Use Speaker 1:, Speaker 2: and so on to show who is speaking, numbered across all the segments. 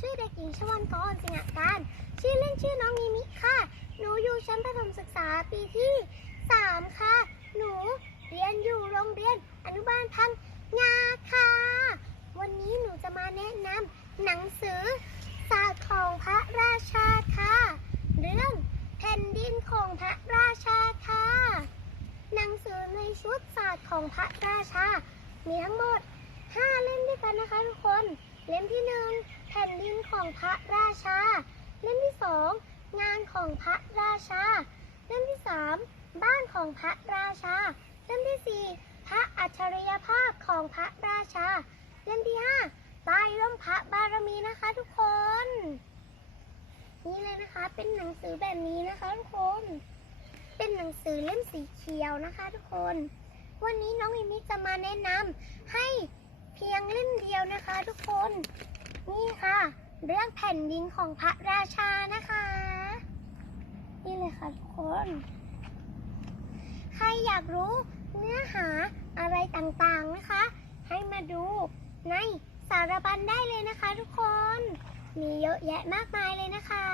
Speaker 1: ชื่อเด็กหญิงชวันกรสิงหการ ชื่อเล่นชื่อน้องมิมิค่ะ หนูอยู่ชั้นประถมศึกษาปีที่ 3 ค่ะ หนูเรียนอยู่โรงเรียนอนุบาลพังงาค่ะ วันนี้หนูจะมาแนะนำหนังสือศาสตร์ของพระราชาค่ะ เรื่องแผ่นดินของพระราชาค่ะ หนังสือในชุดศาสตร์ของพระราชา มีทั้งหมด 5 เล่มด้วยกันนะคะทุกคน เล่มที่หนึ่งแผ่นดินของพระราชา เล่มที่สองงานของพระราชา เล่มที่สามบ้านของพระราชา เล่มที่สี่พระอัจฉริยภาพของพระราชา เล่มที่ห้าใต้ร่มพระบารมีนะคะทุกคน นี่เลยนะคะเป็นหนังสือแบบนี้นะคะทุกคน เป็นหนังสือเล่มสีเขียวนะคะ ทุกคน วันนี้น้องมิมิจะมาแนะนำให้ พียงเล่มเดียวนะคะทุกคน นี่ค่ะ เรื่องแผ่นดินของพระราชานะคะ นี่เลยค่ะทุกคน ใครอยากรู้เนื้อหาอะไรต่างๆนะคะ ให้มาดูในสารบัญได้เลยนะคะทุกคน มีเยอะแยะมากมายเลยนะคะ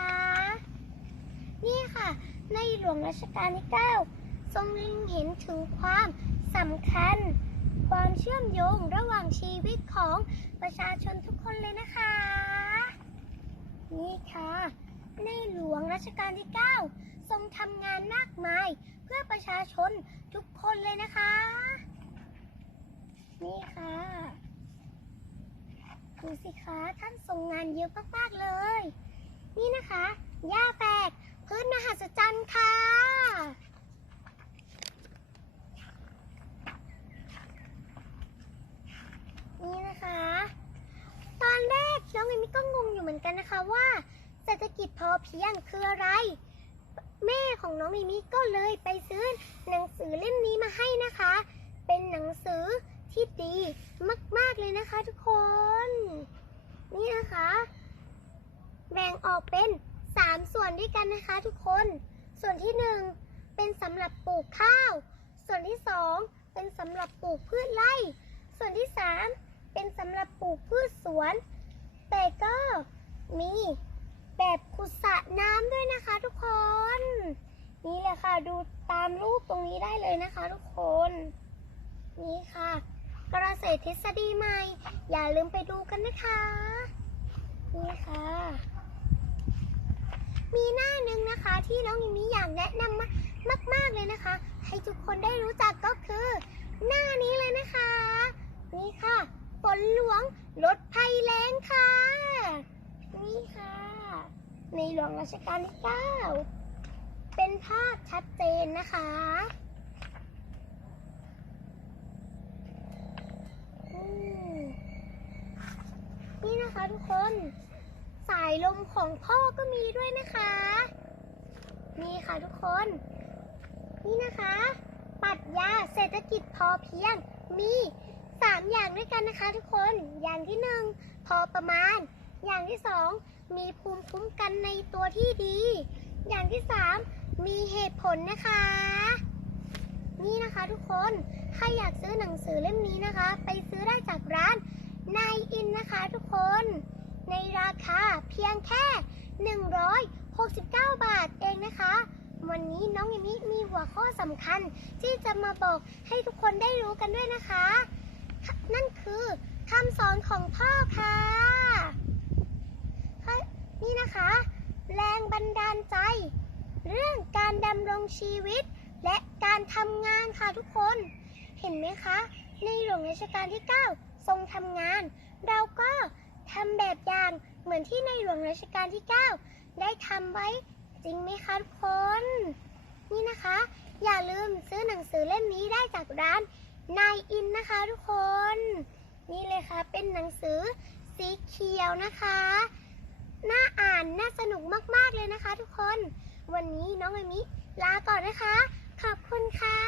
Speaker 1: นี่ค่ะ ในหลวงรัชกาลที่ 9 ทรงล็งเห็นถึงความสำคัญ ความเชื่อมโยงระหว่าง ชีวิตของประชาชนทุกคนเลยนะคะ นี่ค่ะ ในหลวงรัชกาลที่ 9 ทรงทำงานมากมายเพื่อประชาชนทุกคนเลยนะคะ นี่ค่ะดูสิคะท่านทรงงานเยอะมากๆเลย นี่นะคะหญ้าแฝกพื้นมหัศจรรย์ค่ะ นี่นะคะ ตอนแรกน้องเอมิก็งงอยู่ เหมือนกันนะคะว่า เศรษฐกิจพอเพียงคืออะไร แม่ของน้องมิมิก็เลยไปซื้อหนังสือเล่มนี้มาให้นะคะ เป็นหนังสือที่ดีมาก ๆ เลยนะคะทุกคน นี่นะคะ แบ่งออกเป็น3ส่วนด้วยกันนะคะทุกคน ส่วนที่1เป็นสำหรับปลูกข้าว ส่วนที่2เป็นสำหรับปลูกพืชไร่ ส่วนที่3เป็นสำหรับปลูกพืชสวน แต่ก็มีแบบขุดสระน้ำด้วยนะคะทุกคน นี่แหละค่ะดูตามรูปตรงนี้ได้เลยนะคะทุกคน นี่ค่ะกระเศษทฤษฎีใหม่ อย่าลืมไปดูกันนะคะ นี่ค่ะ มีหน้าหนึ่งนะคะที่น้องมิมิอยากแนะนำมากมากๆเลยนะคะ ให้ทุกคนได้รู้จักก็คือ หน้านี้เลยนะคะ นี่ค่ะฝนหลวงลดภัยแล้งค่ะ นี่ค่ะ ใน หลวงรัชกาลที่9เป็นภาพชัดเจนนะคะอืมนี่นะคะทุกคน สายลมของพ่อก็มีด้วยนะคะ นี่ค่ะทุกคน นี่นะคะปรัชญาเศรษฐกิจพอเพียง มีสามอย่างด้วยกันนะคะทุกคน อย่างที่หนึ่งพอประมาณ อย่างที่สอง มีภูมิคุ้มกันในตัวที่ดี อย่างที่สามมีเหตุผลนะคะ นี่นะคะทุกคนใครอยากซื้อหนังสือเล่มนี้นะคะ ไปซื้อได้จากร้านนายอินนะคะทุกคน ในราคาเพียงแค่ 169 บาทเองนะคะ วันนี้น้องยามิมีหัวข้อสำคัญที่จะมาบอกให้ทุกคนได้รู้กันด้วยนะคะ นั่นคือคำสอนของพ่อคะค่ะ นี่นะคะ แรงบันดาลใจ เรื่องการดำรงชีวิต และการทำงานค่ะทุกคน เห็นไหมคะ ในหลวงรัชกาลที่ 9 ทรงทำงาน เราก็ทำแบบอย่างเหมือนที่ในหลวงรัชกาลที่ 9 ได้ทำไว้จริงไหมคะทุกคน นี่นะคะ อย่าลืมซื้อหนังสือเล่มนี้ได้จากร้านนายอินนะคะทุกคน นี่เลยค่ะเป็นหนังสือสีเขียวนะคะ น่าอ่าน น่าสนุกมาก ๆ เลยนะคะทุกคน วันนี้น้องเอมิลาก่อนนะคะ ขอบคุณค่ะ